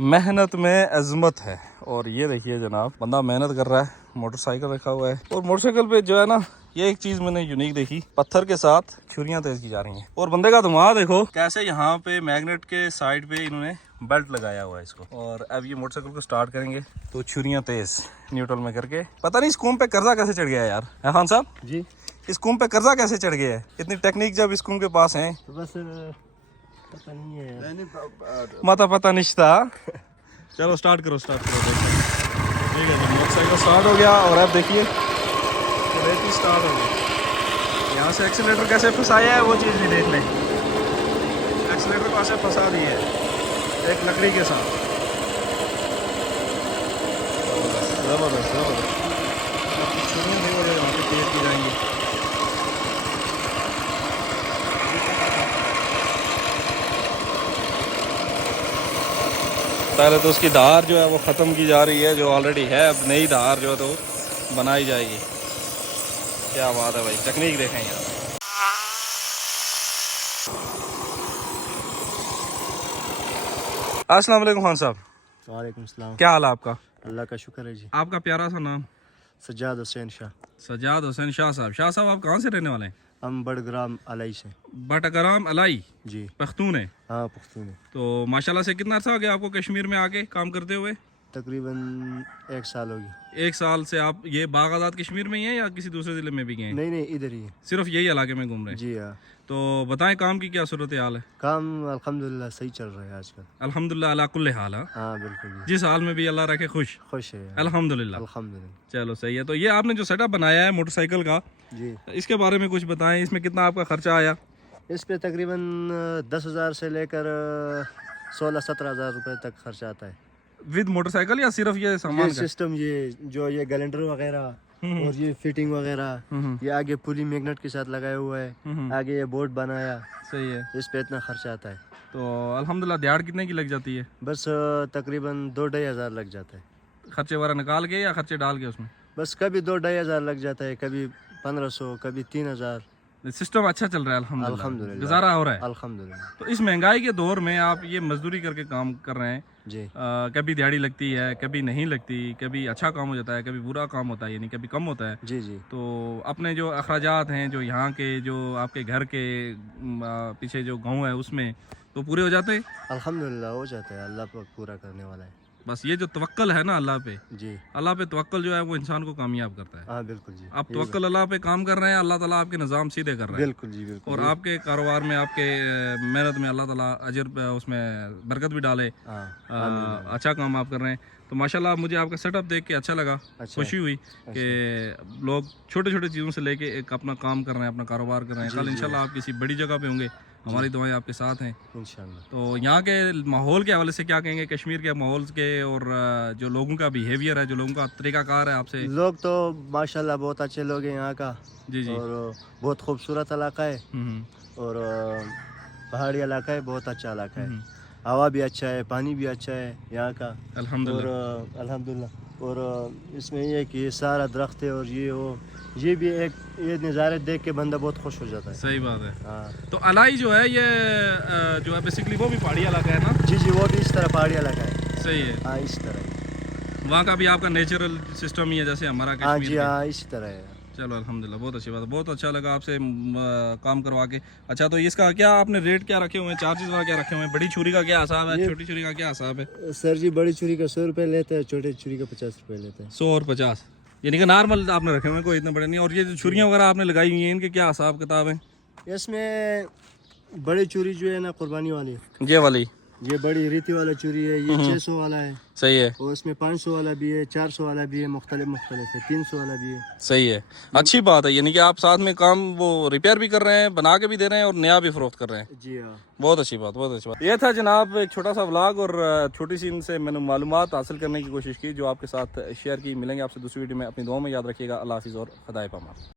محنت میں عظمت ہے. اور یہ دیکھیے جناب, بندہ محنت کر رہا ہے, موٹر سائیکل رکھا ہوا ہے, اور موٹر سائیکل پہ جو ہے نا, یہ ایک چیز میں نے یونیک دیکھی, پتھر کے ساتھ چھریاں تیز کی جا رہی ہیں. اور بندے کا دماغ دیکھو کیسے یہاں پہ میگنیٹ کے سائڈ پہ انہوں نے بیلٹ لگایا ہوا ہے اس کو. اور اب یہ موٹر سائیکل کو سٹارٹ کریں گے تو چھریاں تیز نیوٹرل میں کر کے, پتہ نہیں اس کوم پہ قرضہ کیسے چڑھ گیا ہے یار. ہے خان صاحب جی, اس کوم پہ قرضہ کیسے چڑھ گیا ہے؟ اتنی ٹیکنیک جب اس کوم کے پاس ہیں تو بس پتہ نہیں ہے, ماتا پتہ نشتا. چلو سٹارٹ کرو ٹھیک ہے جی. موٹر سائیکل سٹارٹ ہو گیا, اور اب دیکھیے ریتی سٹارٹ ہو گئی. یہاں سے ایکسیلیٹر کیسے پھنسایا ہے وہ چیز بھی دیکھ لیں. ایکسیلیٹر کو ایسے پھنسا دی ہے ایک لکڑی کے ساتھ. زبردست زبردست. چھریاں بھی وہاں پہ تیز کی جائیں گی. پہلے تو اس کی دھار جو ہے وہ ختم کی جا رہی ہے جو آلریڈی ہے, اب نئی دھار جو ہے تو بنائی جائے گی. کیا بات ہے بھائی, ٹیکنیک دیکھیں یار. السلام علیکم خان صاحب. وعلیکم السلام. کیا حال ہے آپ کا؟ اللہ کا شکر ہے جی. آپ کا پیارا سا نام؟ سجاد حسین شاہ. سجاد حسین شاہ صاحب. شاہ صاحب آپ کہاں سے رہنے والے ہیں؟ ہم بڑگرام علائی سے. بٹگرام علائی جی, پختون ہے. ہاں پختون ہے. تو ماشاءاللہ سے کتنا عرصہ ہو گیا آپ کو کشمیر میں آ کے کام کرتے ہوئے؟ تقریباً 1 سال ہو گیا. 1 سال سے آپ یہ باغ آزاد کشمیر میں ہی ہیں یا کسی دوسرے ضلع میں بھی گئے ہیں؟ نہیں ادھر ہی ہے. صرف یہی علاقے میں گھوم رہے ہیں؟ جی ہاں. تو بتائیں کام کی کیا صورت حال ہے؟ کام الحمدللہ صحیح چل رہا ہے آج کل. الحمدللہ علی کل حال. ہاں بالکل جی. جس حال میں بھی اللہ رکھے خوش. خوش ہے الحمدللہ. الحمدللہ. چلو صحیح ہے. تو یہ آپ نے جو سیٹ اپ بنایا ہے موٹر سائیکل کا, جی, اس کے بارے میں کچھ بتائیں. اس میں کتنا آپ کا خرچہ آیا؟ اس پہ تقریباً 10,000 سے لے کر 16-17 ہزار روپے تک خرچ آتا ہے. ود موٹر سائیکل یا صرف یہ سامان یہ سسٹم, یہ جو یہ گلنڈر وغیرہ اور یہ فٹنگ وغیرہ, یہ آگے پولی میگنیٹ کے ساتھ لگایا ہوا ہے, آگے یہ بورڈ بنایا. صحیح ہے. اس پہ اتنا خرچہ آتا ہے. تو الحمدللہ دیہڑ کتنے کی لگ جاتی ہے؟ بس تقریباً 2-2.5 ہزار لگ جاتا ہے. خرچے وغیرہ نکال کے یا خرچے ڈال کے اس میں؟ بس کبھی 2-2.5 ہزار لگ جاتا ہے, کبھی 1500, کبھی 3,000. سسٹم اچھا چل رہا ہے الحمدللہ, گزارا ہو رہا ہے الحمدللہ. تو اس مہنگائی کے دور میں آپ یہ مزدوری کر کے کام کر رہے ہیں جی, کبھی دیہڑی لگتی ہے, کبھی نہیں لگتی, کبھی اچھا کام ہو جاتا ہے, کبھی برا کام ہوتا ہے, یعنی کبھی کم ہوتا ہے. جی جی. تو اپنے جو اخراجات ہیں جو یہاں کے, جو آپ کے گھر کے پیچھے جو گاؤں ہے اس میں, تو پورے ہو جاتے ہیں الحمدللہ ہو جاتا ہے. اللہ پاک پورا کرنے والا ہے. بس یہ جو توکل ہے نا اللہ پہ, جی, اللہ پہ توکل جو ہے وہ انسان کو کامیاب کرتا ہے. ہاں بالکل جی. آپ توکل اللہ پہ کام کر رہے ہیں, اللہ تعالیٰ آپ کے نظام سیدھے کر رہے ہیں. بالکل جی بالکل. اور آپ کے کاروبار میں, آپ کے محنت میں اللہ تعالیٰ اجر اس میں برکت بھی ڈالے. اچھا کام آپ کر رہے ہیں. تو ماشاءاللہ مجھے آپ کا سیٹ اپ دیکھ کے اچھا لگا, خوشی ہوئی کہ لوگ چھوٹے چھوٹے چیزوں سے لے کے ایک اپنا کام کر رہے ہیں, اپنا کاروبار کر رہے ہیں. کل انشاءاللہ آپ کسی بڑی جگہ پہ ہوں گے, ہماری دعائیں آپ کے ساتھ ہیں انشاءاللہ. تو یہاں کے ماحول کے حوالے سے کیا کہیں گے, کشمیر کے ماحول کے, اور جو لوگوں کا بیہیویئر ہے, جو لوگوں کا طریقہ کار ہے آپ سے؟ لوگ تو ماشاءاللہ بہت اچھے لوگ ہیں یہاں کا. جی جی. اور بہت خوبصورت علاقہ ہے, اور پہاڑی علاقہ ہے, بہت اچھا علاقہ ہے. ہوا بھی اچھا ہے, پانی بھی اچھا ہے یہاں کا الحمدللہ. اور الحمدللہ. اور اس میں یہ ہے کہ یہ سارا درخت ہے, اور یہ بھی ایک یہ نظارے دیکھ کے بندہ بہت خوش ہو جاتا ہے. صحیح بات ہے. ہاں. تو علائی جو ہے یہ جو ہے بیسیکلی وہ بھی پہاڑی علاقہ ہے نا؟ جی جی, وہ بھی اس طرح پہاڑی علاقہ ہے. صحیح ہے. ہاں اس طرح. وہاں کا بھی آپ کا نیچرل سسٹم ہی ہے جیسے ہمارا کشمیر. ہاں جی ہاں اسی طرح ہے. چلو الحمدللہ, بہت اچھی بات ہے, بہت اچھا لگا آپ سے کام کروا کے. اچھا تو اس کا کیا آپ نے ریٹ کیا رکھے ہوئے ہیں, چارجز وغیرہ کیا رکھے ہوئے ہیں؟ بڑی چھری کا کیا حساب ہے, چھوٹی چھری کا کیا حساب ہے؟ سر جی بڑی چھری کا 100 روپے لیتے ہیں, چھوٹی چھری کا 50 روپے لیتے ہیں. 100 اور 50, یعنی کہ نارمل آپ نے رکھے ہوئے ہیں, کوئی اتنے بڑے نہیں. اور یہ جو چھریاں وغیرہ آپ نے لگائی ہوئی ہیں, ان کے کیا حساب کتاب ہیں؟ اس میں بڑی چوری جو ہے نا قربانی والی, یہ والی, یہ بڑی ریتی والا چوری ہے, یہ 600 والا ہے. صحیح ہے. اور اس میں 500 والا بھی ہے, 400 والا بھی ہے, مختلف ہے, 300 والا بھی ہے. صحیح ہے, اچھی بات ہے. یعنی کہ آپ ساتھ میں کام وہ ریپیئر بھی کر رہے ہیں, بنا کے بھی دے رہے ہیں, اور نیا بھی فروخت کر رہے ہیں. جی ہاں, بہت اچھی بات, بہت اچھی بات. یہ تھا جناب ایک چھوٹا سا ولاگ, اور چھوٹی سی ان سے میں نے معلومات حاصل کرنے کی کوشش کی جو آپ کے ساتھ شیئر کی. ملیں گے آپ سے دوسری ویڈیو میں. اپنی دعاؤں میں یاد رکھیے گا. اللہ حافظ اور خدائے پامال.